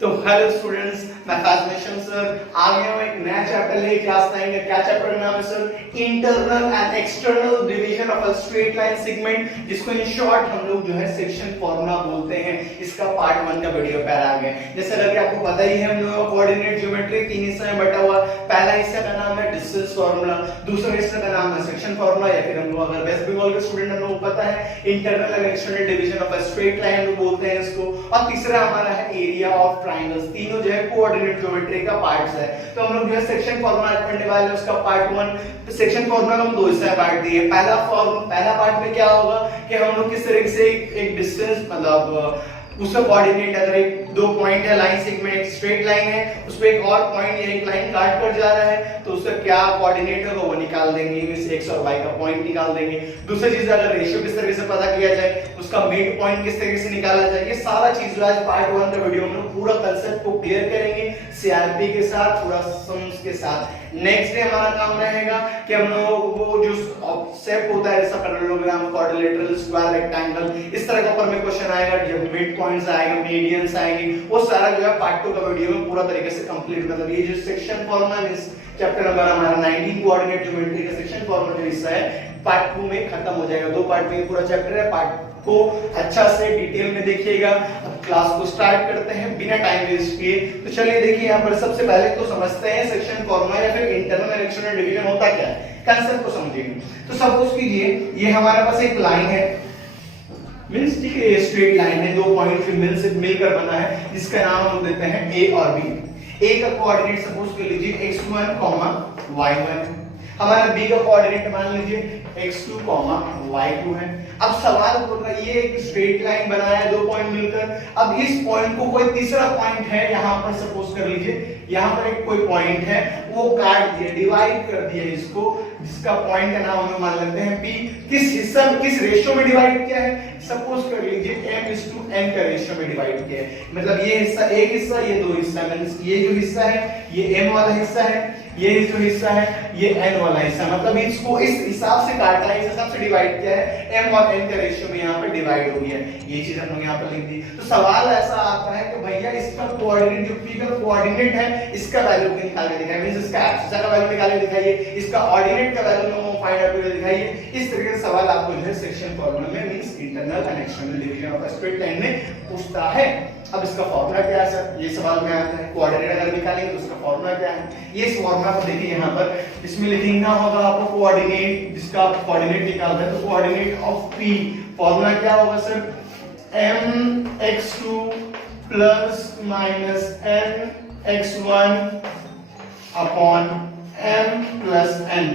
तो hello students, मैं काजमेशन sir आ गया हूँ एक नया चैप्टर लेके क्लास 9 का। क्या चैप्टर का नाम है sir? Internal and external division of a straight line segment, जिसको इन शॉर्ट हम लोग जो है सेक्शन फॉर्मूला बोलते हैं। इसका पार्ट 1 का वीडियो पहले आ गया। जैसे कि आपको पता ही है, हम लोगों का कोऑर्डिनेट ज्योमेट्री 3 हिस्सों में बटा हुआ। पहला हिस्सा का नाम है डिस्टेंस फार्मूला, दूसरा हिस्सा का नाम है सेक्शन फार्मूला, या फिर हम लोग अगर वेस्ट बंगाल के स्टूडेंट हम लोगों को पता है internal and external division of a straight line लोग बोलते हैं इसको। और तीसरा हमारा है एरिया ऑफ ट्रायंगल्स। तीनों जो है कोऑर्डिनेट ज्योमेट्री का पार्ट्स है। तो हम लोग जो है सेक्शन फार्मूला पढ़ने वाले हैं, उसका पार्ट 1। सेक्शन फार्मूला हम दो हिस्से में बांट दिए। पहला पार्ट में क्या होगा कि हम लोग किस तरीके से एक डिस्टेंस मतलब उसका कोऑर्डिनेट, अगर एक दो पॉइंट है लाइन सेगमेंट, एक स्ट्रेट लाइन है, उस पे एक और पॉइंट या एक लाइन काट कर जा रहा है, तो उसका क्या कोऑर्डिनेट होगा वो निकाल देंगे। इनमें एक्स और वाई का पॉइंट निकाल देंगे। दूसरी चीज, अगर रेशियो किस तरीके से पता किया जाए, उसका मिड पॉइंट किस तरीके से निकाला जाए, ये सारा चीज जो आज पार्ट 1 का वीडियो में पूरा कांसेप्ट को क्लियर करेंगे सीआरपी के साथ, पूरा सम्स के साथ। नेक्स्ट डे हमारा काम रहेगा कि हम लोग वो जो शेप होता है जैसा पैरेललोग्राम, क्वाड्रिलेटरल, स्क्वायर, रेक्टेंगल, इस तरह का ऊपर में क्वेश्चन आएगा, जब मिड पॉइंट्स आएगा, मीडियंस आएंगे, वो सारा जो है पार्ट 2 का वीडियो में पूरा तरीके से कंप्लीट। मतलब ये जो सेक्शन फॉर्मूला इस चैप्टर नंबर हमारा 19 कोऑर्डिनेट ज्योमेट्री का सेक्शन फॉर्मूला जो हिस्सा है पार्ट 2 में खत्म हो जाएगा। दो पार्ट में पूरा चैप्टर है। पार्ट को अच्छा से डिटेल में देखिएगा। अब क्लास को स्टार्ट करते हैं बिना टाइम वेस्ट किए। तो चलिए देखिए, यहाँ पर सबसे पहले तो समझते हैं सेक्शन फॉर्मूला या फिर इंटरनल एंड एक्सटर्नल डिवीजन होता क्या है, कांसेप्ट को समझिए। तो सपोज कीजिए ये हमारे पास एक लाइन है, मींस ठीक है, ये स्ट्रेट लाइन है, दो पॉइंट से मिलकर बना है, जिसका नाम हम देते हैं ए और बी। ए का कोऑर्डिनेट सपोज कर लीजिए x1, y1। हमारा बी का कोऑर्डिनेट मान लीजिए x2, y2 है। अब सवाल बोल रहा है ये एक स्ट्रेट लाइन बनाया है, दो पॉइंट मिलकर। अब इस पॉइंट को कोई तीसरा पॉइंट है यहाँ पर, सपोज कर लीजिए यहाँ पर एक कोई पॉइंट है, वो काट दिया, डिवाइड कर दिया इसको, जिसका पॉइंट का नाम हम मान लेते हैं P। किस हिस्सा में, किस रेशियो में डिवाइड किया है? सपोज कर लीजिए m/n का रेशियो में डिवाइड किया है। मतलब ये हिस्सा एक हिस्सा, ये दो हिस्सा, मींस ये जो हिस्सा है ये m वाला हिस्सा है, ये जो हिस्सा है ये n वाला हिस्सा। मतलब इसको इस हिसाब से काटा है, इस हिसाब से डिवाइड किया है, m और n का रेशियो में यहाँ पर डिवाइड हो गया। ये चीज हम लोग यहाँ पर लिख दी। तो सवाल ऐसा आता है कि भैया इसका कोऑर्डिनेट, जो P का कोऑर्डिनेट है, इसका वैल्यू निकाल के दिखाइए, मींस इसका एक्सिस का वैल्यू निकाल के दिखाइए, इसका ऑर्डिनेट का वैल्यू फाइंड आउट करके दिखाइए। इस तरीके से सवाल आपको जो है सेक्शन फॉर्मूला में, means internal and external division of a straight line में पूछता है। अब इसका फॉर्मूला क्या है सर? ये सवाल में आता है। कोऑर्डिनेट अगर निकालेंगे तो उसका फॉर्मूला क्या है? ये इस फॉर्मूला को देखिए यहाँ पर, इसमें लिखना होगा आपको कोऑर्डिनेट, जिसका आप कोऑर्डिनेट निकालना है, तो कोऑर्डिनेट ऑफ P फॉर्मूला क्या होगा sir? mx2 + -nx1 upon m + n,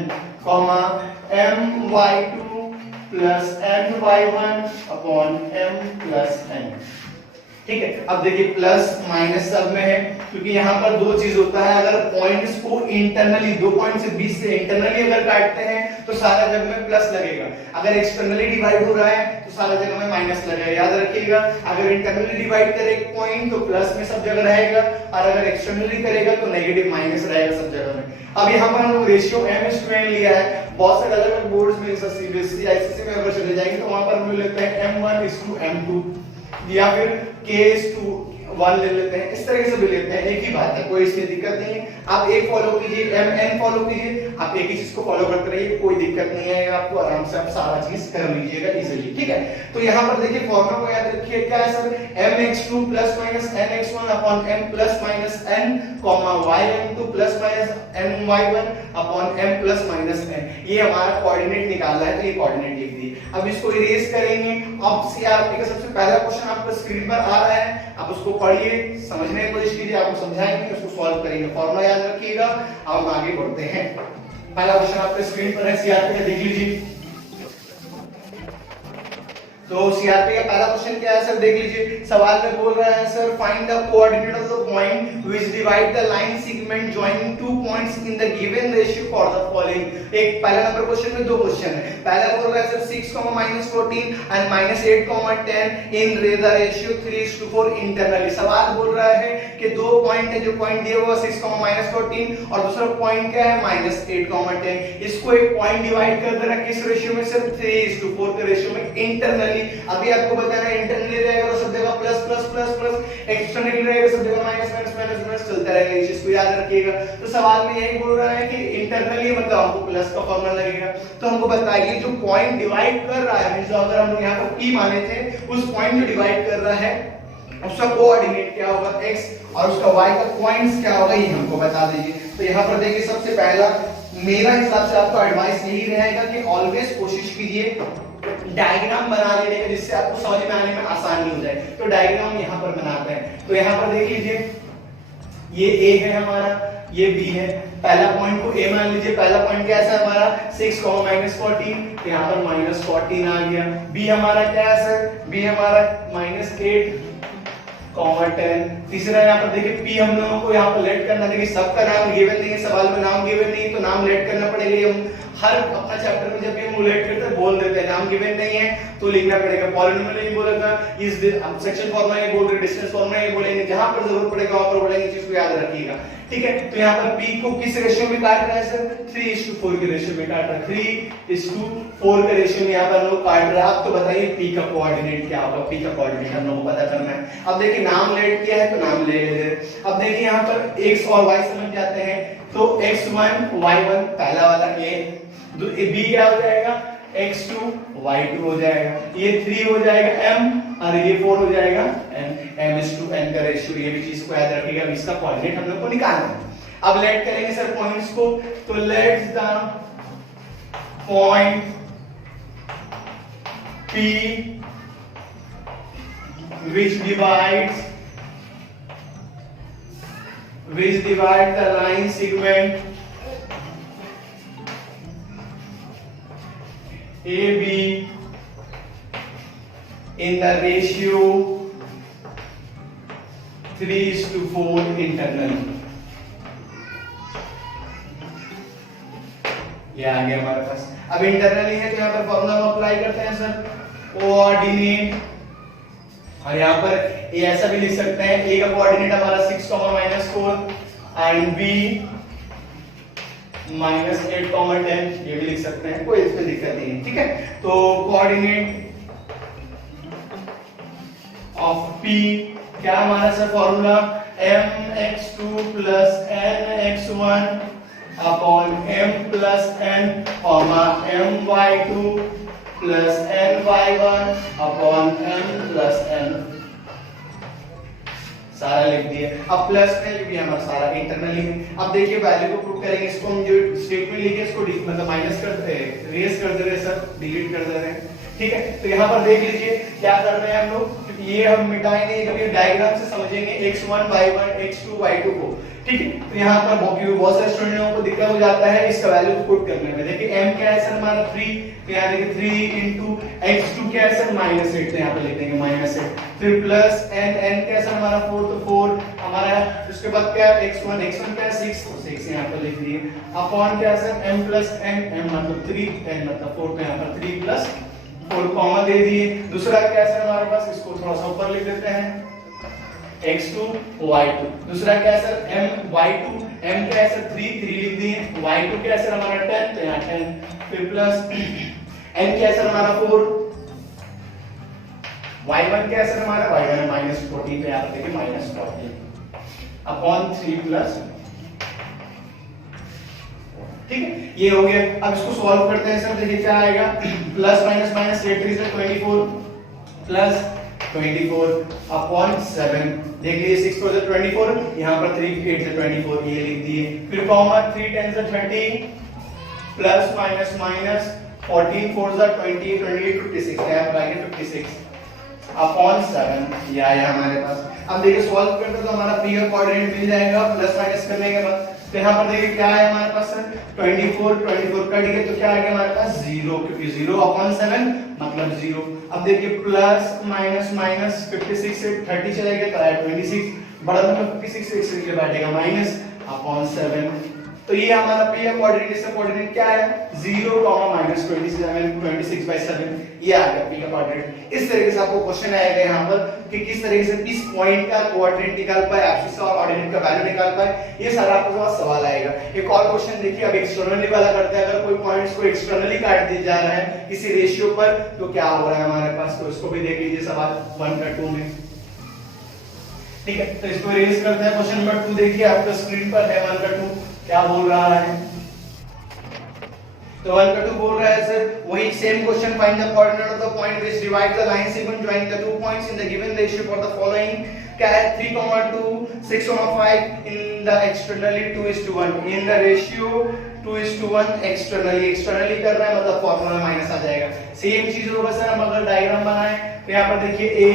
my2 + ny1 upon m + n। ठीक है। अब देखिए प्लस माइनस सब में है, क्योंकि यहाँ पर दो चीज होता है, अगर पॉइंट्स को इंटरनली, दो पॉइंट से बीच से इंटरनली अगर काटते हैं तो सारा जगह में प्लस लगेगा। अगर एक्सटर्नली डिवाइड हो रहा है तो सारा जगह में माइनस लगेगा। याद रखिएगा, अगर इंटरनली डिवाइड करे एक पॉइंट तो प्लस में सब जगह रहेगा, और अगर एक्सटर्नली करेगा तो नेगेटिव माइनस रहेगा सब जगह में। अब यहाँ पर हम लोग रेशियो m/n लिया है। बहुत सारे अलग अलग बोर्ड्स में, सीबीएसई, आईसीएसई में अगर चले जाएंगे तो वहां पर हम लेते हैं m1:m2 या फिर k:1 ले लेते हैं। इस तरह से भी लेते हैं, एक ही बात है, कोई इसमें दिक्कत नहीं है। आप एक फॉलो कीजिए, mn फॉलो कीजिए, आप एक ही चीज को फॉलो करते रहिए, कोई दिक्कत नहीं है आपको, आराम से आप सारा चीज कर लीजिएगा इजीली। ठीक है। तो यहाँ पर देखिए फॉर्मूला को याद रखिए, क्या है sir? mx2 + -nx1 upon m + -n, yn2 + ny1 upon m + -n। ये हमारा कोऑर्डिनेट निकालना है, तो ये कोऑर्डिनेट लिख दिए। अब इसको इरेज करेंगे। अब सीआरपी का सबसे पहला क्वेश्चन आपको स्क्रीन पर आ रहा है, आप उसको पढ़िए, समझने की कोशिश कीजिए, आपको समझाएंगे, उसको सॉल्व करेंगे। फॉर्मूला याद रखिएगा। अब हम आगे बढ़ते हैं। पहला क्वेश्चन आपके स्क्रीन पर है, सीआरपी का देख लीजिए। तो सीआरपी का पहला क्वेश्चन क्या है सर? देख लीजिए, सवाल में बोल रहा है sir find the coordinate of the point which divide the line segment joining two points in the given ratio for the following. एक पहला नंबर क्वेश्चन में दो क्वेश्चन है, पहला बोल रहा है sir 6, -14 and -8, 10 in the ratio 3:4 internally. सवाल बोल रहा है कि दो पॉइंट है, जो पॉइंट दिया हुआ 6, -14 और दूसरा पॉइंट क्या है -8, 10. इसको एक पॉइंट डिवाइड कर देना किस रेशियो में सर 3:4 के रेशियो में इंटरनली. अभी आपको बताना इंटरनली रहेगा तो सब जगह plus plus plus plus, externally रहेगा सब जगह माइनस माइनस माइनस माइनस चलता रहेगा. इस चीज को याद रखिएगा. तो सवाल में यही बोल रहा है कि इंटरनली मतलब हमको प्लस का फॉर्मूला लगेगा. तो हमको बताइए जो पॉइंट डिवाइड कर रहा है, जो अगर हम लोग यहाँ पर p माने थे, उस पॉइंट जो डिवाइड कर रहा है उसका कोऑर्डिनेट क्या होगा x और उसका y का पॉइंट्स क्या होगा, ये हमको बता दीजिए. तो यहाँ पर देखिए सबसे पहला मेरा हिसाब से आपका एडवाइस यही रहेगा कि ऑलवेज कोशिश कीजिए डायग्राम बना लेने का, जिससे आपको समझ में आने में आसानी हो जाए. तो डायग्राम यहाँ पर बनाते हैं. तो यहाँ पर देख लीजिए ये a है हमारा, ये b है. पहला पॉइंट को a मान लीजिए. पहला पॉइंट कैसा है हमारा 6, -14, तो यहाँ पर -14 आ गया. b हमारा क्या है सर, b हमारा -8, 10. तीसरा यहाँ पर देखिए p हम लोगों को यहाँ पर लेट करना. देखिए सबका नाम गिवन नहीं है, सवाल में नाम गिवन नहीं है तो नाम लेट करना पड़ेगा. हम हर अपना चैप्टर में जब भी हम लेट करते हैं बोल देते हैं नाम गिवन नहीं है तो लिखना पड़ेगा. पॉलिनोमियल नहीं बोला था, इस सेक्शन फॉर्मूला ये बोल रहे, डिस्टेंस फॉर्मूला ये बोलेंगे. जहां पर जरूरत पड़ेगा वहां पर बोलेंगे. चीज को याद रखिएगा, ठीक है. तो यहाँ पर p को किस रेशियो में काट रहा है सर, 3:4 के रेशियो में काट रहा है. 3:4 के रेशियो में यहाँ पर हम लोग काट रहा है. अब तो बताइए p का कोऑर्डिनेट क्या होगा. p का कोऑर्डिनेट हम लोग को पता करना है. अब देखिए नाम लेट किया है तो नाम ले लेते. अब देखिए यहाँ पर x और y समझ जाते हैं. तो x1 y1 पहला वाला a, b क्या हो जाएगा x2 y2 हो जाएगा. ये 3 हो जाएगा m और ये 4 हो जाएगा n. m/n का रेशियो, ये भी चीज को याद रखिएगा. इसका कोऑर्डिनेट हम लोग को निकालना है. अब लेट करेंगे सर पॉइंट्स को. तो let's the point p which divide the line segment AB in the ratio 3:4 internally. ये आ गया हमारे पास. अब इंटरनली है तो यहाँ पर फॉर्मूला हम अप्लाई करते हैं सर, कोऑर्डिनेट. और यहाँ पर ये ऐसा भी लिख सकते हैं, a का कोऑर्डिनेट हमारा 6, -4 एंड b -8, 10. ये भी लिख सकते हैं, कोई इसमें दिक्कत नहीं है, ठीक है. तो कोऑर्डिनेट ऑफ p क्या हमारा sir formula, mx2 + nx1 upon m + n my2 + ny1 upon m + n. सारा लिख दिया. अब प्लस में लिख दिया हमारा सारा इंटरनली में. अब देखिए वैल्यू को प्रूव करेंगे. इसको हम जो स्टेटमेंट लिखे इसको मतलब माइनस करते हैं, रेस कर दे रहे हैं सर, डिलीट कर दे रहे हैं, ठीक है. तो यहाँ पर देख लीजिए क्या कर रहे हैं हम लोग, ये हम मिटाएंगे क्योंकि डायग्राम से समझेंगे x1 y1 x2 y2 को, ठीक है. तो यहाँ पर बहुत सारे स्टूडेंटों को दिक्कत हो जाता है इसका वैल्यू पुट करने में. देखिए m क्या है सर हमारा 3, तो यहाँ देखिए 3 * x2 क्या है सर -8, तो यहाँ पे लिख देंगे -8. फिर प्लस n क्या है सर हमारा 4, तो 4 हमारा. उसके बाद क्या है x1 क्या है 6, तो 6 यहाँ पे लिख दिए. अपॉन क्या है सर m + n, m मतलब 3, n मतलब 4, तो यहाँ पर 3 + 4 कॉमा दे दिए. दूसरा क्या है हमारे पास, इसको थोड़ा सा ऊपर लिख देते हैं, x2 y2. दूसरा क्या है सर m y2, m क्या है सर 3 लिख दिए. y2 क्या है सर हमारा 10, तो यहाँ 10. फिर प्लस n क्या है सर हमारा 4. y1 क्या है सर हमारा, y1 है -14, तो यहाँ पे देखिए -14 अपॉन 3 + ठीक है. ये हो गया. अब इसको सॉल्व करते हैं सर. देखिए क्या आएगा, प्लस माइनस माइनस 8 3 से 24 प्लस 24 अपॉन 7. देख लीजिए 6 4 से 24, यहाँ पर 3 8 से 24, ये लिख दिए. फिर कॉमा 3 10 से 30 प्लस माइनस माइनस 14 4 से 20 28 56, यहाँ पर आएगा 56 अपॉन 7. ये आया हमारे पास. अब देखिए सॉल्व करते तो हमारा p का कोऑर्डिनेट मिल जाएगा प्लस माइनस करने के बाद. तो यहाँ पर देखिए क्या है हमारे पास सर 24 कट गए तो क्या आ गया हमारे पास 0, क्योंकि 0 अपॉन 7 मतलब 0. अब देखिए प्लस माइनस माइनस 56 से 30 चला गया तो आया 26. बड़ा नंबर 56 x के लिए बैठेगा माइनस अपॉन 7। तो ये हमारा p है कोऑर्डिनेट, इसका कोऑर्डिनेट क्या है 0, -27 ये आ गया p का कोऑर्डिनेट। इस तरीके से आपको क्वेश्चन आएगा यहाँ पर कि किस तरीके से इस पॉइंट का कोऑर्डिनेट निकाल पाए, एक्सिस और कोऑर्डिनेट का वैल्यू निकाल पाए, ये सारा आपके पास सवाल आएगा। एक और क्वेश्चन देखिए, अब एक्सटर्नली वाला करते हैं। अगर कोई पॉइंट्स को एक्सटर्नली काट दिया जा रहा है किसी रेशियो पर तो क्या हो रहा है हमारे पास, तो इसको भी देख लीजिए सवाल 1 का 2 में। ठीक है, तो इसको रेज करते हैं। क्वेश्चन नंबर 2 देखिए आपका स्क्रीन पर है 1 का 2 क्या बोल रहा है। तो 1 का 2 बोल रहा है सर वही same question, find the coordinate of the point which divide the line segment joining the two points in the given ratio for the following. क्या है 3,2 6,5 in the externally 2:1 in the ratio 2:1 externally कर रहा है मतलब formula में minus आ जाएगा। Same चीज होगा सर हम अगर डायग्राम बनाएं तो यहां पर देखिए a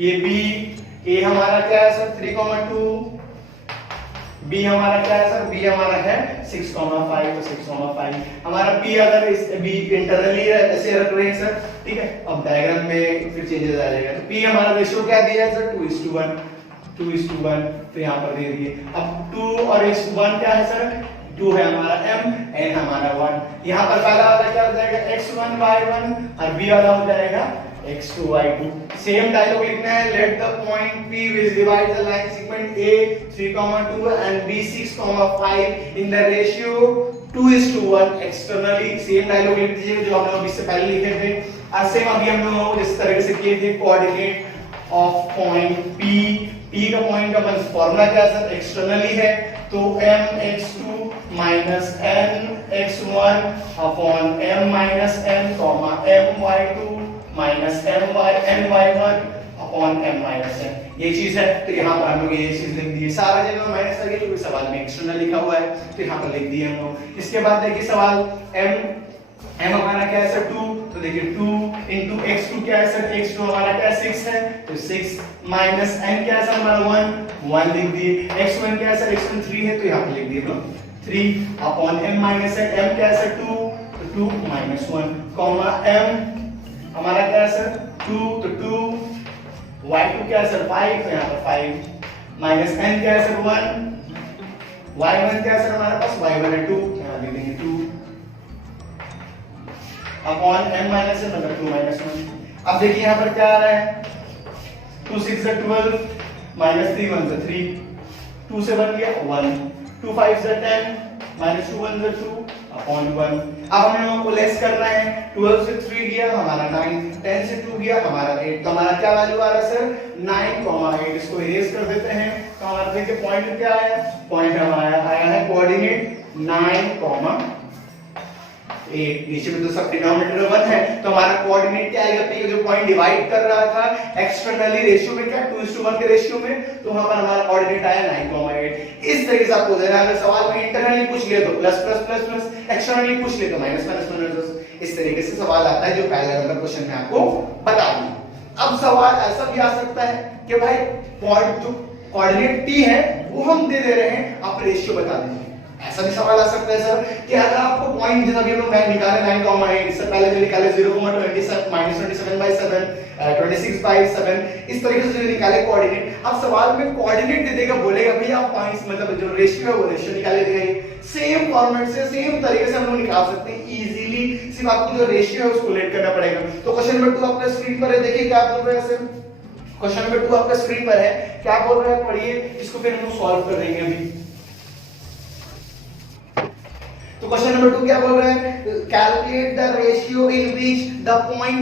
ये b, a हमारा क्या है सर 3,2, b हमारा क्या है सर, b हमारा है 6,5 तो 6,5 हमारा p अगर इस b इंटरनली ऐसे रख रहे हैं सर। ठीक है, अब डायग्राम में फिर चेंजेस आ जाएगा। तो p हमारा रेशियो क्या दिया है सर 2:1 तो यहाँ पर दे दिए। अब 2 और 1 क्या है सर, 2 है हमारा m, n हमारा 1। यहाँ पर पहला वाला क्या हो जाएगा x1 y1 और b वाला हो जाएगा x2 y2। सेम डायलॉग लिखना है, let the point p which divides the line segment a 3,2 and b 6,5 in the ratio 2:1 externally। Same dialogue लिख दीजिए जो हम लोग इससे पहले लिखे थे। और सेम अभी हम लोग जिस तरह से किए थे कोऑर्डिनेट ऑफ पॉइंट p का पॉइंट का बस फॉर्मूला क्या है सर एक्सटर्नली है तो mx2 minus nx1 upon m minus n my2 minus ny1 upon m minus n ये चीज है। तो यहाँ पर हम लोग ये चीज लिख दी है, सारा जगह माइनस लगे क्योंकि सवाल में एक्सटर्नल लिखा हुआ है तो यहाँ पर लिख दिए हम लोग। इसके बाद देखिए सवाल m हमारा क्या है सर 2 तो देखिए 2 into x2 क्या है सर x2 हमारा क्या है 6 है तो 6 minus n क्या है सर हमारा 1 लिख दिए। x1 क्या है सर x1 3 है तो यहाँ पे लिख दिए तो 3 upon m minus n m क्या है सर 2 तो 2 minus 1 comma m हमारा क्या है सर 2 तो 2 y2 क्या है सर 5 तो यहाँ पर 5 minus n क्या है सर 1 y1 क्या है सर हमारे पास y1 है 2 यहाँ लिख देंगे 2 अपॉन m माइनस n मतलब 2 minus 1। अब देखिए यहाँ पर क्या आ रहा है 2 6 से 12 minus 3 1 से 3 2 से 1 गया 1 2 5 से 10 minus 2 1 से 2 अपॉन 1। अब हम लोगों को लेस करना है 12 से 3 गया हमारा 9 10 से 2 गया हमारा 8 तो हमारा क्या वैल्यू आ रहा है सर 9,8। इसको इरेज कर देते हैं तो हमारा देखिए पॉइंट क्या आया, पॉइंट हमारा आया है कोऑर्डिनेट 9,8। नीचे में तो सब डिनोमिनेटर 1 है तो हमारा कोऑर्डिनेट क्या आएगा p जो पॉइंट डिवाइड कर रहा था एक्सटर्नली रेशियो में क्या 2:1 के रेशियो में तो वहां पर हमारा कोऑर्डिनेट आया 9,8। इस तरीके से आपको देना है। अगर सवाल में इंटरनली पूछ ले तो plus plus plus plus, externally पूछ ले तो माइनस माइनस माइनस, इस तरीके से सवाल आता है जो पहले वाला क्वेश्चन में आपको बता दिया। अब सवाल ऐसा भी आ सकता है कि भाई पॉइंट जो कोऑर्डिनेट p है वो हम दे दे रहे हैं आप रेशियो बता दीजिए। ऐसा भी सवाल आ सकता है सर कि अगर आपको पॉइंट जैसा कि हम लोग निकाले 9,8 इससे पहले जो निकाले 0,27 -27/7 26/7 इस तरीके से जो निकाले कोऑर्डिनेट। अब सवाल में कोऑर्डिनेट दे देगा बोलेगा भैया आप पॉइंट्स मतलब जो रेशियो है वो रेशियो निकाले देगा। सेम फॉर्मेट से सेम तरीके से हम लोग निकाल सकते हैं इजीली, सिर्फ आपको जो रेशियो है उसको लेट करना पड़ेगा। तो क्वेश्चन नंबर 2 आपका स्क्रीन पर है, देखिए क्या बोल रहे हैं सर। क्वेश्चन नंबर 2 आपका स्क्रीन पर है, क्या बोल रहे हैं पढ़िए, इसको फिर हम लोग सॉल्व कर देंगे अभी। तो क्वेश्चन नंबर 2 क्या बोल रहा है, calculate the ratio in which the point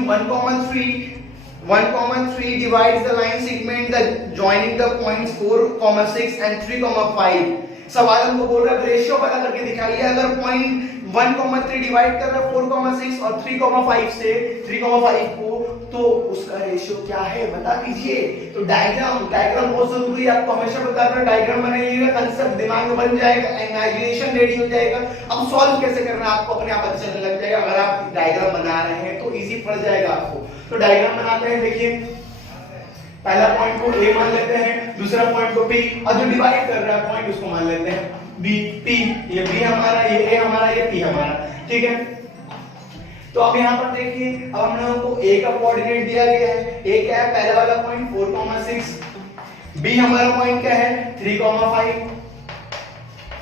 1,3 divides the line segment the joining the points 4,6 and 3,5। सवाल हमको बोल रहा है रेशियो पता करके दिखाइए। अगर पॉइंट 1,3 डिवाइड कर रहा है 4,6 और 3,5 से 3,5 को तो उसका रेशियो क्या है बता दीजिए। तो डायग्राम बहुत जरूरी है, आपको हमेशा बता रहा हूं डायग्राम बनाइएगा, कंसेप्ट दिमाग में बन जाएगा, इमेजिनेशन रेडी हो जाएगा। अब सॉल्व कैसे करना है आपको अपने आप पता चलने लग जाएगा। अगर आप डायग्राम बना रहे हैं तो इजी पड़ जाएगा आपको। तो डायग्राम बनाते हैं, देखिए पहला पॉइंट को a मान लेते हैं, दूसरा पॉइंट को b और जो डिवाइड कर रहा है पॉइंट उसको मान लेते हैं b p। ये b हमारा, ये a हमारा, ये p हमारा, ठीक है। तो अब यहाँ पर देखिए, अब हम लोगों को ए का कोऑर्डिनेट दिया गया है। ए क्या है, पहला वाला पॉइंट 4,6, बी हमारा पॉइंट क्या है 3,5,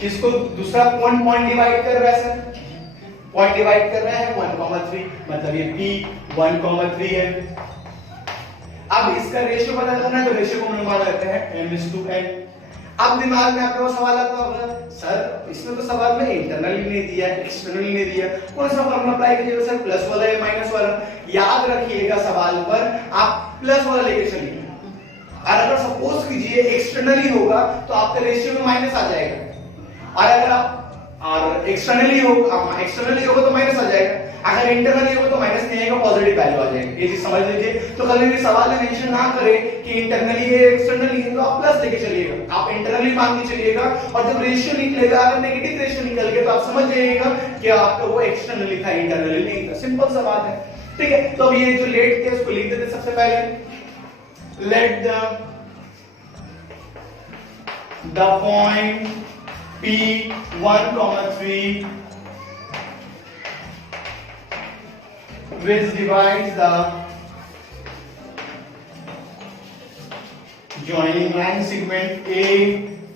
जिसको दूसरा पॉइंट डिवाइड कर रहा है सर, पॉइंट डिवाइड कर रहा है 1,3, मतलब ये P 1,3 है। अब इसका रेशियो पता करना है, तो रेशियो को हम लोग मान लेते हैं m/n। अब दिमाग में आपको सवाल आता होगा, सर इसमें तो सवाल में इंटरनली नहीं दिया, एक्सटर्नली नहीं दिया, कौन सा फॉर्मूला अप्लाई कीजिएगा सर, प्लस वाला या माइनस वाला? याद रखिएगा सवाल पर आप प्लस वाला लेके चलिए, और अगर सपोज कीजिए एक्सटर्नली होगा तो आपका रेशियो में माइनस आ जाएगा, और अगर आप और एक्सटर्नली होगा तो माइनस आ जाएगा, अगर इंटरनली होगा तो माइनस नहीं आएगा, पॉजिटिव वैल्यू आ जाएगी। ये चीज समझ लीजिए। तो कभी भी सवाल में मेंशन ना करें कि इंटरनली है एक्सटर्नली है, तो आप प्लस लेके चलिएगा, आप इंटरनली मान के चलिएगा, और जब रेशियो निकलेगा, अगर नेगेटिव रेशियो निकल गया तो आप समझ जाइएगा कि आपका वो एक्सटर्नली था, इंटरनली नहीं था। सिंपल सा बात है, ठीक है। तो अब ये जो लेट के उसको लिख देते सबसे पहले, let the point P 1,3 which divides the joining line segment A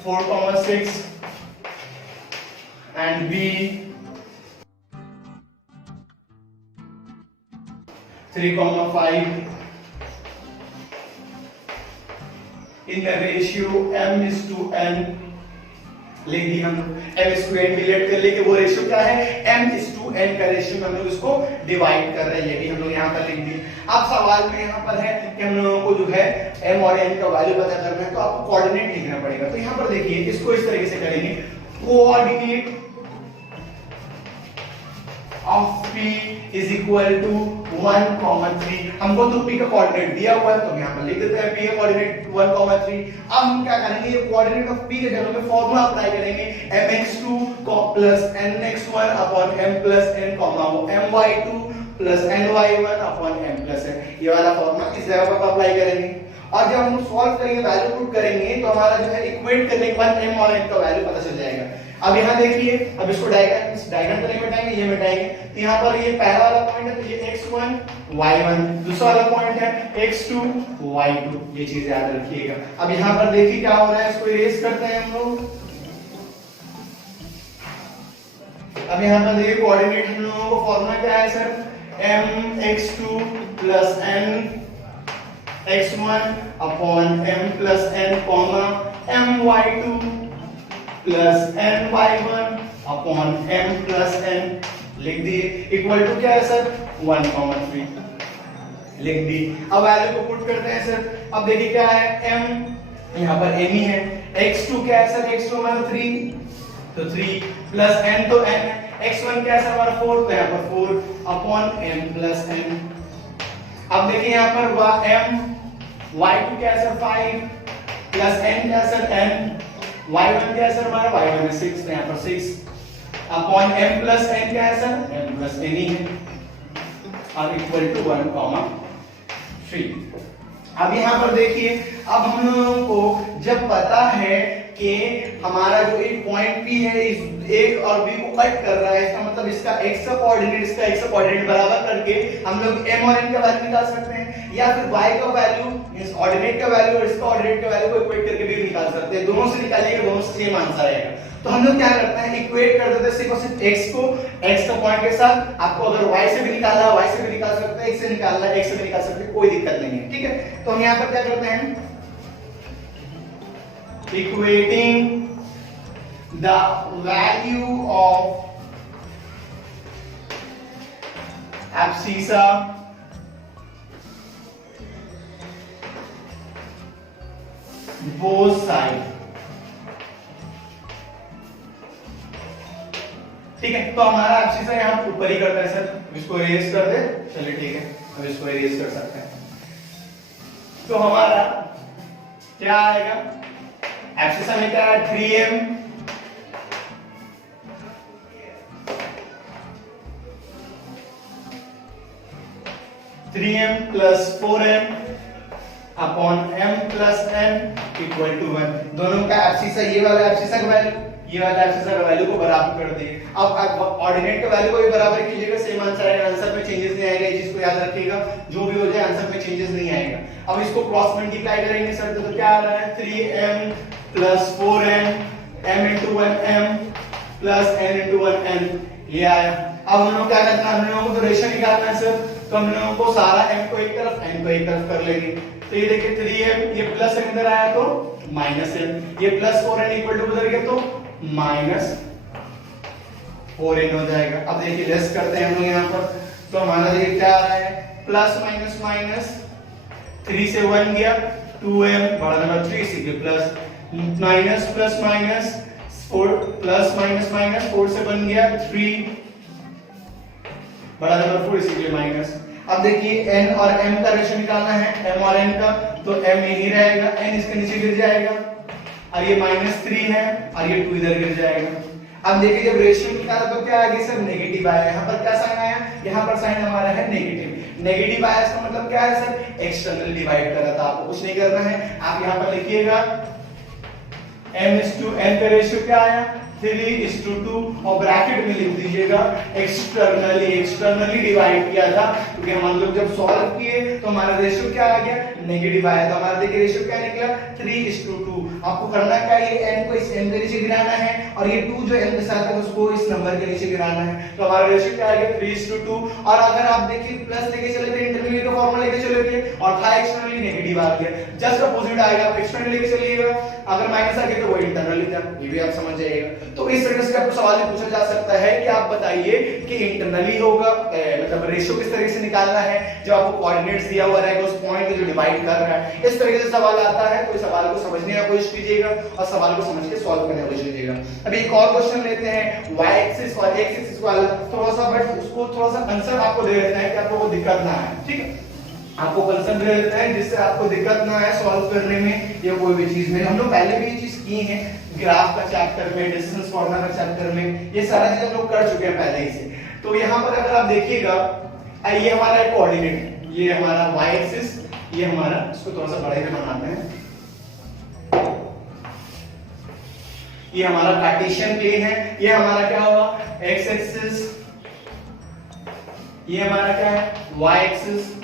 4,6 and B 3,5 in the ratio m/n। लिख दी हम लोग, m/n डिलीट कर लेके वो रेशियो क्या है, m/n का रेशियो में हम लोग इसको डिवाइड कर रहे हैं, ये भी हम लोग यहाँ पर लिख दिए। अब सवाल में यहाँ पर है कि हम लोगों को जो है m और n का वैल्यू पता करना है, तो आपको कोऑर्डिनेट लिखना पड़ेगा। तो यहाँ पर देखिए, इसको इस तरीके से करेंगे, coordinate of P is equal to 1,3। हमको तो P का कोऑर्डिनेट दिया हुआ है, तो यहाँ पर लिख देते हैं P का कोऑर्डिनेट 1,3। अब हम क्या करेंगे, ये कोऑर्डिनेट ऑफ P के जगह पे फॉर्मूला अप्लाई करेंगे, mx2 plus nx1 upon m plus n, वो my2 plus ny1 upon m plus n, ये वाला फॉर्मूला इस जगह पर अप्लाई करेंगे। और जब हम सॉल्व करेंगे, वैल्यू पुट करेंगे, तो हमारा जो है इक्वेट करने के बाद m और n का वैल्यू पता चल जाएगा। अब यहाँ देखिए, अब इसको डायग्राम तो नहीं मिटाएंगे, ये मिटाएंगे। तो यहाँ पर ये पहला वाला पॉइंट है, तो ये x1 y1, दूसरा वाला पॉइंट है x2 y2, ये चीज याद रखिएगा। अब यहाँ पर देखिए क्या हो रहा है, इसको इरेज करते हैं हम लोग। अब यहाँ पर देखिए, कोऑर्डिनेट हम लोगों को फॉर्मूला क्या है sir, mx2 plus n x1 upon m plus n, my2 plus ny1 upon m plus n, लिख दिए। इक्वल टू क्या है सर, 1,3, लिख दी। अब वैल्यू को पुट करते हैं सर। अब देखिए क्या है, m यहाँ पर m ही है, x2 क्या है सर, x2 हमारा 3, तो 3 प्लस n तो n है, x1 क्या है सर हमारा 4, तो यहाँ पर 4 अपॉन m प्लस n। अब देखिए यहाँ पर m, y2 क्या है सर 5 प्लस n क्या है सर n, y1 क्या है सर हमारा, y1 है 6, तो यहाँ पर 6 अपॉन m प्लस n क्या है सर, m प्लस n ही है, और इक्वल टू 1,3। अब यहाँ पर देखिए, अब हम लोगों को जब पता है कि हमारा जो एक पॉइंट P है, इस A और B को कट कर रहा है, इसका मतलब इसका x का कोऑर्डिनेट इसका x का कोऑर्डिनेट बराबर करके हम लोग m और n का वैल्यू निकाल सकते हैं, या फिर y का वैल्यू इस ऑर्डिनेट का वैल्यू और इसका ऑर्डिनेट का वैल्यू को इक्वेट करके भी निकाल सकते हैं। दोनों से निकालिएगा, दोनों से सेम आंसर आएगा। तो हम लोग क्या करते हैं, इक्वेट कर देते हैं सिर्फ और सिर्फ x को x का पॉइंट के साथ। आपको अगर y से भी निकालना है, y से भी निकाल सकते हैं, x से निकालना है, x से भी निकाल सकते हैं, कोई दिक्कत नहीं है, ठीक है। तो हम यहाँ पर क्या करते हैं, equating the value of abscissa both side, ठीक है। तो हमारा abscissa यहाँ ऊपर ही करता है सर, इसको इरेज कर दे, चलिए ठीक है, अब इसको इरेज कर सकते हैं। तो हमारा क्या आएगा, abscissa में क्या है 3m plus 4m upon m plus n equal to 1। दोनों का एब्सिसा, ये वाला एब्सिसा का वैल्यू, ये वाला एब्सिसा का वैल्यू को बराबर कर दिए। अब ऑर्डिनेट का वैल्यू को भी बराबर कीजिएगा, सेम आंसर आएगा, आंसर में चेंजेस नहीं आएगा, इस चीज को याद रखिएगा, जो भी हो जाए आंसर में चेंजेस नहीं आएगा। अब इसको क्रॉस मल्टीप्लाई करेंगे सर, तो क्या आ रहा है 3m plus 4n m into 1m plus n into 1n, ये आया। अब हम लोग क्या करना है, हम लोगों को तो रेशियो निकालना है सर, तो हम लोगों को सारा m को एक तरफ n को एक तरफ कर लेंगे। तो ये देखिए 3m, ये प्लस m इधर आया तो माइनस m, ये प्लस 4n इक्वल टू उधर गया तो माइनस 4n हो जाएगा। अब देखिए लेस करते हैं हम लोग यहाँ पर, तो हमारा देखिए क्या आ रहा है, प्लस माइनस माइनस 3 से 1 गया 2m, बड़ा नंबर 3 से plus minus plus minus 4 plus minus minus 4 से बन गया 3, बड़ा नंबर 4 इसीलिए माइनस। अब देखिए n और m का रेशियो निकालना है, m और n का, तो m यही रहेगा, n इसके नीचे गिर जाएगा, और ये -3 है और ये 2 इधर गिर जाएगा। अब देखिए जब रेशियो निकाला तो क्या आ गया सर, नेगेटिव आया। यहाँ पर क्या साइन आया, यहाँ पर साइन हमारा है नेगेटिव। नेगेटिव आया इसका मतलब क्या है सर, एक्सटर्नल डिवाइड कर रहा था, आपको कुछ नहीं करना है। आप यहाँ पर लिखिएगा m/n का रेशियो क्या आया 3:2, और ब्रैकेट में लिख दीजिएगा एक्सटर्नली डिवाइड किया था, क्योंकि हम लोग जब सॉल्व किए तो हमारा रेशियो क्या आ गया, नेगेटिव आया। तो हमारा देखिए रेशियो क्या निकला 3:2। आपको करना क्या है, ये n को इस m के नीचे गिराना है, और ये 2 जो m के साथ है उसको इस नंबर के नीचे गिराना है। तो हमारा रेशियो क्या आ गया 3:2। और अगर आप देखिए प्लस लेके चले थे, इंटरनली का फॉर्मूला लेके चले थे, और था एक्सटर्नली नेगेटिव आ गया, जस्ट अपोजिट आएगा। आप एक्सटर्नली लेके चलिएगा, अगर माइनस आ गया तो वो इंटरनली था, ये भी आप समझ जाइएगा। तो इस तरह से आपको सवाल पूछा जा सकता है कि आप बताइए कि इंटरनली होगा, मतलब रेशियो किस तरह से निकालना है जब आपको कोऑर्डिनेट्स दिया हुआ रहेगा उस पॉइंट को जो डिवाइड कर रहा है। इस तरीके से सवाल आता है, तो इस सवाल को समझने की कोशिश कीजिएगा और सवाल को समझ के सॉल्व करने की कोशिश कीजिएगा। अभी एक और क्वेश्चन लेते हैं, y एक्सिस और x एक्सिस वाला, थोड़ा सा बट उसको थोड़ा सा आंसर आपको दे देते हैं कि आपको दिक्कत ना आए, ठीक है, आपको कंसर्न दे देते हैं जिससे आपको दिक्कत ना आए सॉल्व करने में या कोई भी चीज में। हम लोग पहले भी ये चीज की है, ग्राफ का चैप्टर में, डिस्टेंस फॉर्मूला का चैप्टर में, ये सारा चीज हम लोग कर चुके हैं पहले ही से। तो यहाँ पर अगर आप देखिएगा, ये हमारा कोऑर्डिनेट, ये हमारा y एक्सिस, ये हमारा, इसको थोड़ा सा बड़े में बनाते हैं, ये हमारा कार्टेशियन प्लेन है, ये हमारा क्या होगा x एक्सिस, ये हमारा क्या है y एक्सिस।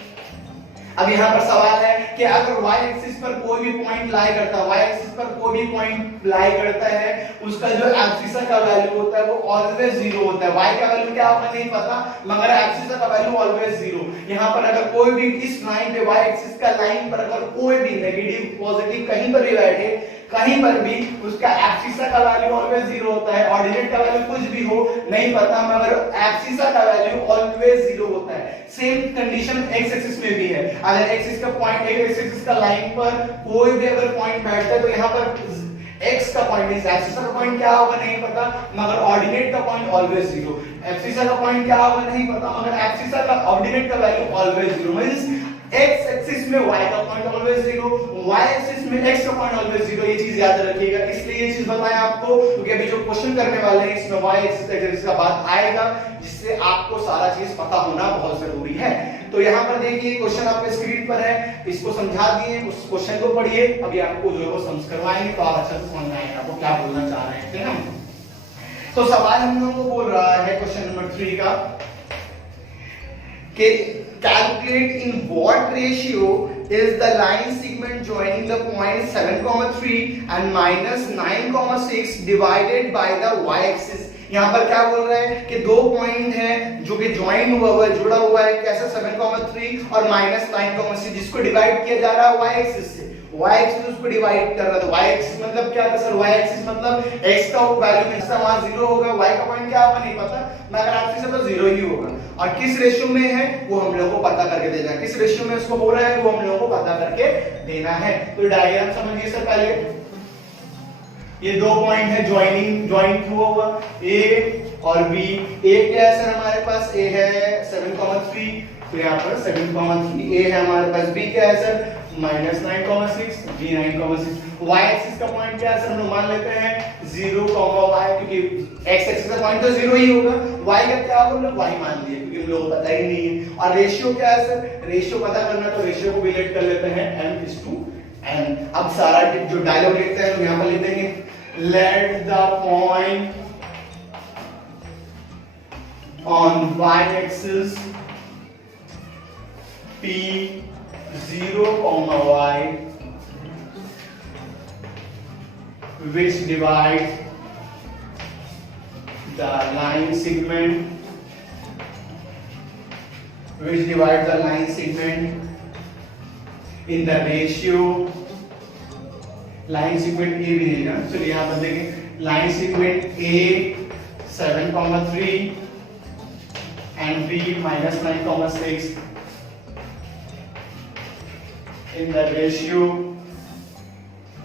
अब यहाँ पर सवाल है कि अगर y एक्सिस पर कोई भी पॉइंट लाई करता है, y एक्सिस पर कोई भी पॉइंट लाई करता है, उसका जो एब्सिसा का वैल्यू होता है वो ऑलवेज 0 होता है। y का वैल्यू क्या होगा नहीं पता, मगर एब्सिसा का वैल्यू ऑलवेज 0। यहाँ पर अगर कोई भी इस लाइन पे, y एक्सिस का लाइन पर अगर कोई भी नेगेटिव पॉजिटिव कहीं पर भी बैठे, कहीं पर भी, उसका एब्सिसा का वैल्यू ऑलवेज 0 होता है। ऑर्डिनेट का वैल्यू कुछ भी हो नहीं पता, मगर एब्सिसा का वैल्यू ऑलवेज 0 होता है। सेम कंडीशन x एक्सिस में भी है। अगर x एक्सिस का पॉइंट, x एक्सिस का लाइन पर कोई भी अगर पॉइंट बैठता है तो यहाँ पर x का पॉइंट, एब्सिसा का पॉइंट क्या होगा नहीं पता, मगर ऑर्डिनेट का पॉइंट ऑलवेज 0। एब्सिसा का पॉइंट क्या होगा नहीं पता, मगर एब्सिसा का ऑर्डिनेट का value always 0। Means x axis में y का पॉइंट ऑलवेज 0, y एक्सिस में x का पॉइंट ऑलवेज 0। ये चीज याद रखिएगा, इसलिए ये चीज बताया आपको, क्योंकि अभी जो क्वेश्चन करने वाले हैं इसमें y एक्सिस का बात आएगा, जिससे आपको सारा चीज पता होना बहुत जरूरी है। तो यहाँ पर देखिए क्वेश्चन आपके स्क्रीन पर है, इसको समझा दिए, उस क्वेश्चन को पढ़िए, अभी आपको जो है वो समझ करवाएंगे तो आप अच्छे से समझ आएगा आपको क्या बोलना चाह रहे हैं, ठीक है। तो सवाल हम लोगों को बोल रहा है क्वेश्चन नंबर 3 का कि calculate in what ratio is the line segment joining the point 7,3 and -9,6 divided by the y axis। यहाँ पर क्या बोल रहा है कि दो पॉइंट है जो कि ज्वाइन हुआ है, जुड़ा हुआ है, कैसे 7,3 और -9,6, जिसको डिवाइड किया जा रहा है y एक्सिस से। y एक्सिस उसको डिवाइड कर रहा है, तो y एक्सिस मतलब क्या था सर, y एक्सिस मतलब x का वैल्यू में वहां 0 होगा, y का पॉइंट क्या होगा नहीं पता, मगर एक्सिस से तो 0 ही होगा। और किस रेशियो में है वो हम लोगों को पता करके देना है, किस रेशियो में उसको बोल रहा है वो हम लोगों को पता करके देना है। तो डायग्राम समझिए सर पहले, ये दो पॉइंट है ज्वाइन हुआ हुआ a और b। a क्या है सर हमारे पास, a है 7,3, तो यहाँ पर 7,3 a है हमारे पास, b क्या है सर -9,6, b 9,6। y एक्सिस का पॉइंट क्या है सर, हम लोग मान लेते हैं 0, y, क्योंकि x एक्सिस का पॉइंट तो 0 ही होगा, y का क्या होगा हम लोग y मान लिए, क्योंकि हम लोगों को पता ही नहीं है। और रेशियो क्या है सर, रेशियो पता करना, तो रेशियो को भी लेट कर लेते हैं m/n। अब सारा जो डायलॉग लिखते हैं यहाँ पर लिख देंगे, let the point on y-axis P 0, y which divides the line segment in the ratio line segment A भी है ना, चलिए यहाँ पर देखें line segment A 7,3 and B -9,6 in the ratio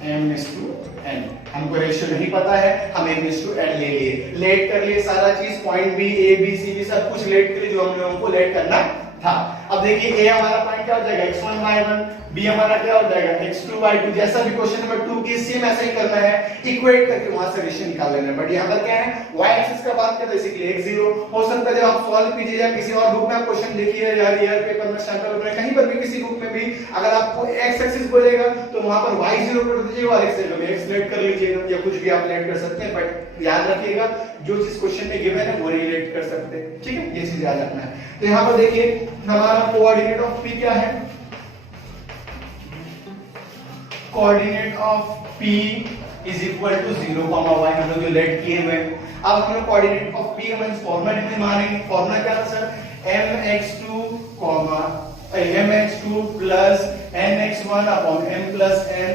m/n। हमको रेशियो नहीं पता है, हम m/n ले लिए, लेट कर लिए सारा चीज, point B A B C भी सब कुछ लेट कर लिए जो हमने हमको लेट करना था। अब देखिए ए हमारा पॉइंट क्या हो जाएगा x1 y1, बी हमारा क्या हो जाएगा x2 y2, जैसा भी क्वेश्चन नंबर 2 की सेम ऐसा ही करना है, इक्वेट करके वहां से रेशियो निकाल लेना है। बट यहां पर क्या है, y एक्सिस का बात करते हैं, इसलिए x0 हो सकता है जब आप सॉल्व कीजिए या किसी और बुक में आप क्वेश्चन देखिए या ईयर पेपर में सैंपल में कहीं पर भी किसी बुक में भी अगर आपको x एक्सिस बोलेगा तो वहां पर y0 कर दीजिएगा और x में x लेट कर लीजिएगा या कुछ भी आप लेट कर सकते हैं। बट याद रखिएगा जो चीज क्वेश्चन में गिवन है वो रिलेट कर सकते हैं, ठीक है, ये चीज याद रखना है। तो यहां पर देखिए हमारा कोऑर्डिनेट ऑफ p क्या है, coordinate of p is equal to 0, y हम लोग जो लेट किए हुए। अब हम लोग कोऑर्डिनेट ऑफ p का फॉर्मूला में मानेंगे, फॉर्मूला क्या था sir, mx2 plus nx1 upon m plus n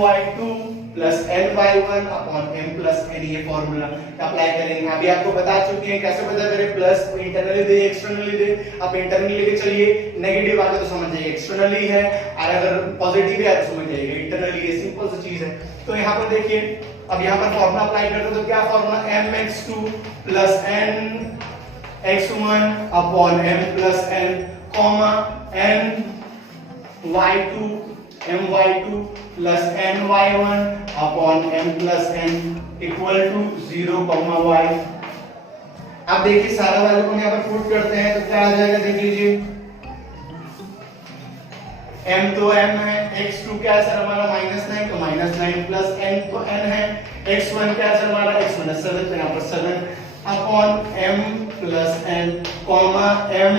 my2 plus ny1 upon m plus n, ये फॉर्मूला अप्लाई करेंगे। अभी आपको बता चुके हैं कैसे पता करें, plus internally they externally they, आप इंटरनली लेके चलिए, नेगेटिव आ गया तो समझ जाइए एक्सटर्नली है, और अगर पॉजिटिव है तो समझ जाइए इंटरनली, ये सिंपल सी चीज है। तो यहाँ पर देखिए अब यहाँ पर फॉर्मूला अप्लाई करते तो क्या formula, mx2 plus nx1 upon m plus n comma my2 plus ny1 upon m plus n equal to 0, y। अब देखिए सारा वैल्यू को यहाँ पर पुट करते हैं तो क्या आ जाएगा, देख लीजिए m तो m है, x2 क्या है सर हमारा -9 तो -9 प्लस n तो n है, x1 क्या है सर हमारा x1 है 7 तो यहाँ पर 7 upon m plus n comma m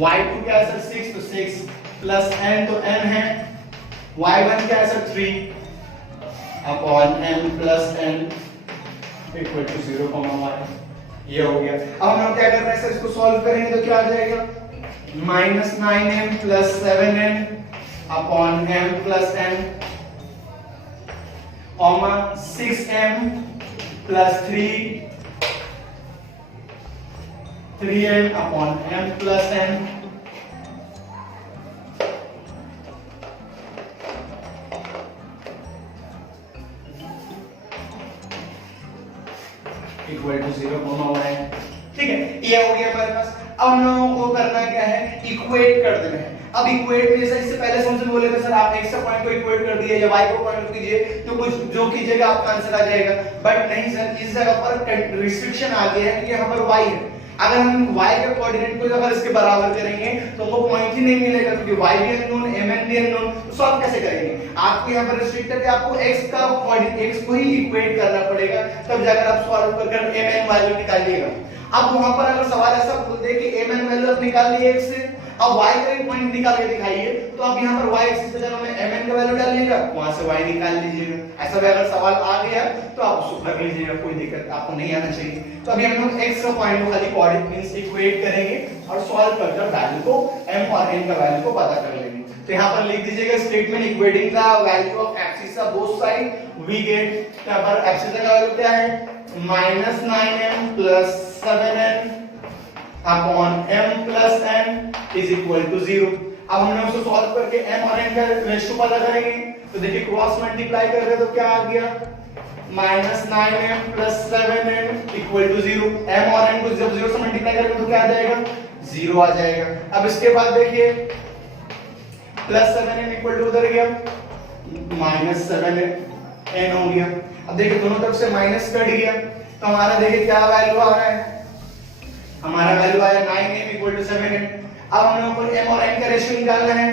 y2 क्या है सर 6 तो 6 प्लस n तो n है, y1 क्या है sir 3 upon m plus n equal to 0, y। ये हो गया। अब हम लोग क्या कर रहे हैं सर, इसको सॉल्व करेंगे तो क्या आ जाएगा, -9m plus 7n upon m plus n comma 6m plus 3m upon m plus n equal to 0, y। ठीक है, ये हो गया हमारे पास। अब हम लोगों को करना क्या है, इक्वेट कर देना है। अब इक्वेट में जैसे इससे पहले फंक्शन बोले थे सर आप x का पॉइंट को इक्वेट कर दिए या y को पॉइंट कीजिए तो कुछ जो कीजिएगा आपका आंसर आ जाएगा। बट नहीं सर, इस जगह पर रिस्ट्रिक्शन आ गया है कि यहाँ पर y है, अगर हम y के कोऑर्डिनेट को अगर इसके बराबर करेंगे तो वो पॉइंट ही नहीं मिलेगा क्योंकि y भी अननोन mn भी अननोन, तो सॉल्व कैसे करेंगे, आपको यहाँ पर रिस्ट्रिक्ट है कि आपको x का कोऑर्डिनेट x को ही इक्वेट करना पड़ेगा, तब जाकर आप सॉल्व कर mn वैल्यू निकालिएगा। अब वहां पर अगर सवाल ऐसा बोल दे कि mn वैल्यू आप निकाल लिए x से, अब y का एक पॉइंट निकाल के दिखाइए, तो आप यहाँ पर y एक्सिस पे जगह में mn का वैल्यू डालिएगा, वहां से y निकाल लीजिएगा। ऐसा भी अगर सवाल आ गया तो आप उसको कर लीजिएगा, कोई दिक्कत आपको नहीं आना चाहिए। तो अभी हम लोग x का पॉइंट को खाली कोऑर्डिनेट मींस इक्वेट करेंगे और सॉल्व कर वैल्यू को m और n का वैल्यू को पता कर लेंगे। तो यहाँ पर लिख दीजिएगा statement equating the value of abscissa of both side we get, यहाँ पर एब्सिस का वैल्यू क्या है -9m plus 7n upon m plus n is equal to 0। अब हमने उसको सॉल्व करके m और n का रेशियो पता करेंगे, तो देखिए क्रॉस मल्टीप्लाई कर रहे तो क्या आ गया -9m plus 7n equal to 0। m और n को जब 0 से मल्टीप्लाई करेंगे तो क्या आ जाएगा 0 आ जाएगा। अब इसके बाद देखिए प्लस 7n इक्वल टू उधर गया -7n हो गया। अब देखिए दोनों तरफ से माइनस कट गया तो हमारा देखिए क्या वैल्यू आ रहा है, हमारा वैल्यू आया 9m इक्वल टू 7n। अब हम लोगों को m और n का रेशियो निकालना है,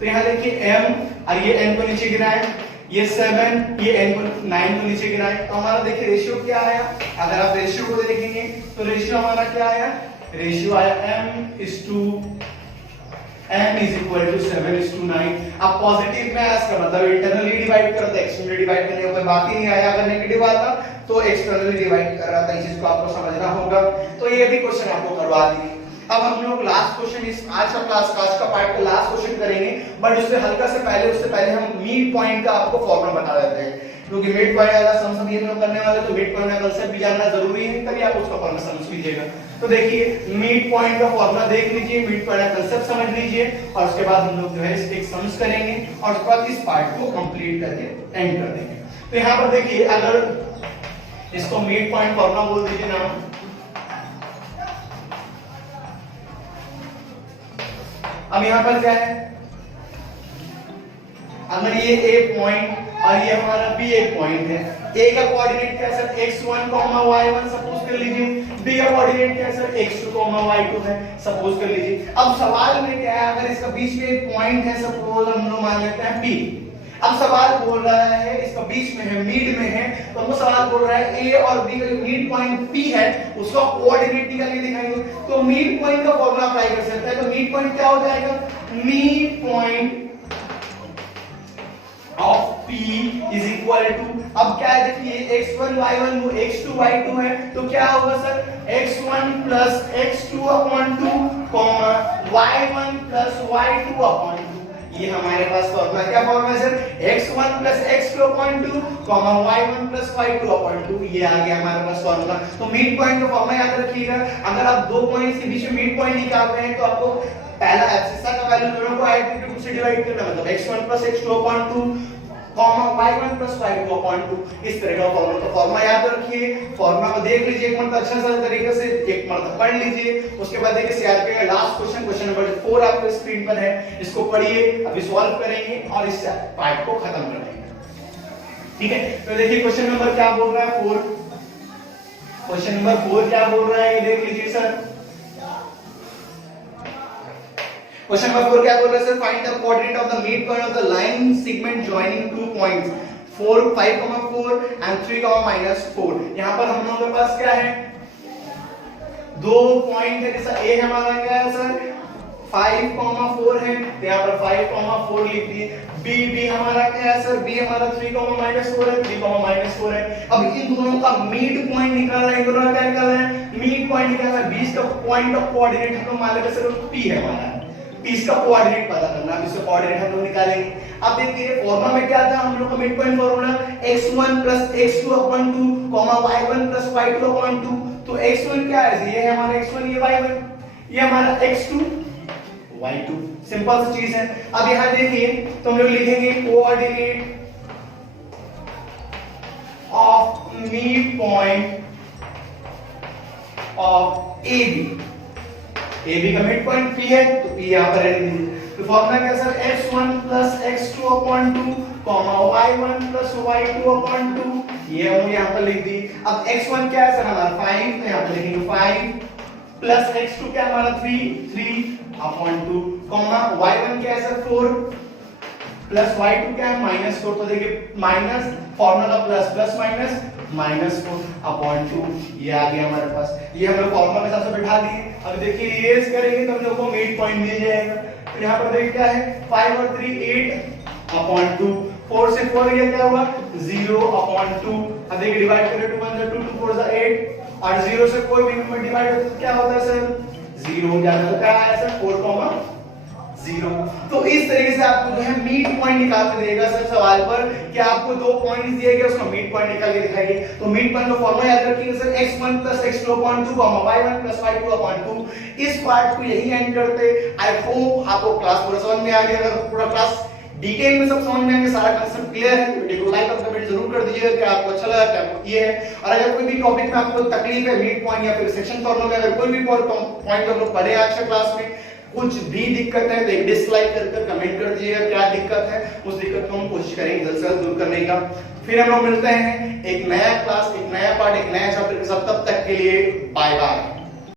तो यहाँ देखिए m और ये n को नीचे गिराएं, ये 7, ये n को 9 को नीचे गिराए तो हमारा देखिए रेशियो क्या आया। अगर आप रेशियो को देखेंगे तो रेशियो हमारा क्या आया, रेशियो आया m is equal to 7:9। अब पॉजिटिव में आया इसका मतलब इंटरनली डिवाइड करता है, एक्सटर्नली डिवाइड करने का कोई बात ही नहीं आया। अगर नेगेटिव आता तो एक्सटर्नली डिवाइड कर रहा था, इस चीज को आपको समझना होगा। तो ये भी क्वेश्चन आपको करवा दिए। अब हम लोग लास्ट क्वेश्चन इस आज का क्लास आज का पार्ट का लास्ट क्वेश्चन करेंगे, बट उससे पहले हम मिड पॉइंट का आपको फॉर्मूला बता देते हैं, क्योंकि मिड पॉइंट वाला सम सब ये लोग करने वाले, तो मिड पॉइंट का कांसेप्ट भी जानना जरूरी है, तभी आप उसका फॉर्मूला समझ लीजिएगा। तो देखिए मिड पॉइंट का फॉर्मूला देख लीजिए, मिड पॉइंट का कांसेप्ट समझ लीजिए, और उसके बाद हम लोग जो है इसके सम्स करेंगे और उसके बाद इस पार्ट को कंप्लीट करके एंड कर देंगे। तो यहाँ पर देखिए, अगर इसको मिड पॉइंट फॉर्मूला बोल दीजिए ना, अब यहाँ पर क्या है, अगर ये A पॉइंट और ये हमारा B एक पॉइंट है, A का कोऑर्डिनेट क्या है सर x1, y1 सपोज कर लीजिए, B का कोऑर्डिनेट क्या है सर x2, y2 है सपोज कर लीजिए। अब सवाल में क्या है, अगर इसका बीच में एक पॉइंट है, सपोज हम लोग मान लेते हैं B। अब सवाल बोल रहा है इसका बीच में है, मिड में है, तो हमको सवाल बोल रहा है A और B का जो मिड पॉइंट P है उसका कोऑर्डिनेट निकाल के दिखाएंगे। तो मिड पॉइंट का फॉर्मूला अप्लाई कर सकते हैं। तो मिड पॉइंट क्या हो जाएगा, mid point of P is equal to, अब क्या है देखिए x1 y1 वो x2 y2 है, तो क्या होगा sir x1 plus x2 upon 2 y1 plus y2 upon 2। ये हमारे पास फॉर्मूला क्या फॉर्मूला है sir x1 plus x2 upon 2 y1 plus y2 upon 2। ये आ गया हमारे पास फॉर्मूला। तो मिड पॉइंट का फॉर्मूला याद रखिएगा। अगर आप दो पॉइंट के बीच में मिड पॉइंट निकाल रहे हैं तो आपको पहला एब्सिसा का वैल्यू दोनों को ऐड करके 2 से डिवाइड करना, मतलब x1 plus x2 upon 2 y1 plus y2 upon 2। इस तरह का फॉर्मूला, तो फॉर्मूला याद रखिए, फॉर्मूला को देख लीजिए एक मिनट अच्छा सा तरीके से, एक मिनट पढ़ लीजिए, उसके बाद देखिए शेयर करिए। लास्ट क्वेश्चन नंबर 4 आपके स्क्रीन पर है, इसको पढ़िए, अभी सॉल्व करेंगे और इस पार्ट को खत्म कर देंगे। ठीक है, तो देखिए क्वेश्चन नंबर क्या बोल रहा है 4। क्वेश्चन नंबर 4 क्या बोल रहा है ये देख लीजिए सर। क्वेश्चन नंबर 4 क्या बोल रहा है sir, find the coordinate of the mid point of the line segment joining two points 4 5,4 and 3,-4। यहां पर हम लोगों के पास क्या है, दो पॉइंट है, जैसा A हमारा क्या है सर 5,4 है, तो यहां पर 5,4 लिख दिए। B हमारा क्या है सर, B हमारा 3,-4 है, 3,-4 है। अब इन दोनों का मिड पॉइंट निकालना है, इन दोनों का क्या निकालना है, मिड पॉइंट निकालना है। B का पॉइंट ऑफ कोऑर्डिनेट हम लोग मान लेते हैं सर P है हमारा, इसका कोऑर्डिनेट पता करना, अब इसका कोऑर्डिनेट हम लोग निकालेंगे। अब देखिए फॉर्मूला में क्या था हम लोग का mid point formula x1 plus x2 upon 2 y1 plus y2 upon 2। तो x1 क्या है, ये है हमारा x1, ये y1, ये हमारा x2 y2, सिंपल सी चीज है। अब यहां देखिए तो हम लोग लिखेंगे coordinate of mid point of AB का मिड पॉइंट P है, तो P यहां पर रहने दीजिए। तो फॉर्मूला क्या sir x1 plus x2 upon 2 y1 plus y2 upon 2, ये हम यहां पर लिख दी। अब x1 क्या है सर हमारा 5, तो यहां पर लिखेंगे 5 प्लस x2 क्या हमारा 3 अपॉन 2 y1 क्या है सर 4 प्लस y2 क्या है -4। तो देखिए माइनस फॉर्मूला का प्लस माइनस -4 अपॉन 2, ये आ गया हमारे पास। ये हम लोग फॉर्मूला के साथ से बिठा दिए। अब देखिए इरेज करेंगे तो हम लोग को मिड पॉइंट मिल जाएगा। तो यहाँ पर देखिए क्या है 5 और 3 8 अपॉन 2, 4 से 4 ये क्या हुआ 0 अपॉन 2। अब देखिए डिवाइड करें 2 1 2 2 4 8 और 0 से कोई भी नंबर डिवाइड होता है तो क्या होता है सर 0 हो जाता है। तो क्या आया सर 4, 0। तो इस तरीके से आपको जो है मिड पॉइंट निकाल के देगा सर सवाल पर कि आपको दो पॉइंट्स दिए गए उसका मिड पॉइंट निकाल के दिखाइए। तो मिड पॉइंट का फॉर्मूला याद रखिए sir x1 + x2 upon 2 y1 + y2 upon 2। इस पार्ट को यही एंड करते। आई होप आपको क्लास पूरा समझ में आ गया। अगर पूरा क्लास डिटेल में सब समझ में आएंगे, सारा कांसेप्ट क्लियर है, वीडियो को लाइक और कमेंट जरूर कर दीजिएगा कि आपको अच्छा लगा, क्या आपको ये है। और अगर कोई भी टॉपिक में आपको तकलीफ है मिड पॉइंट या फिर सेक्शन फॉर्मूला में अगर कोई भी पॉइंट हम लोग पढ़े आज के क्लास में कुछ भी दिक्कत है तो एक डिसलाइक कर कमेंट कर दीजिएगा क्या दिक्कत है। उस दिक्कत को हम कोशिश करेंगे जल्द से जल्द दूर करने का। फिर हम लोग मिलते हैं एक नया क्लास, एक नया पार्ट, एक नया चैप्टर के साथ। तब तक के लिए बाय बाय।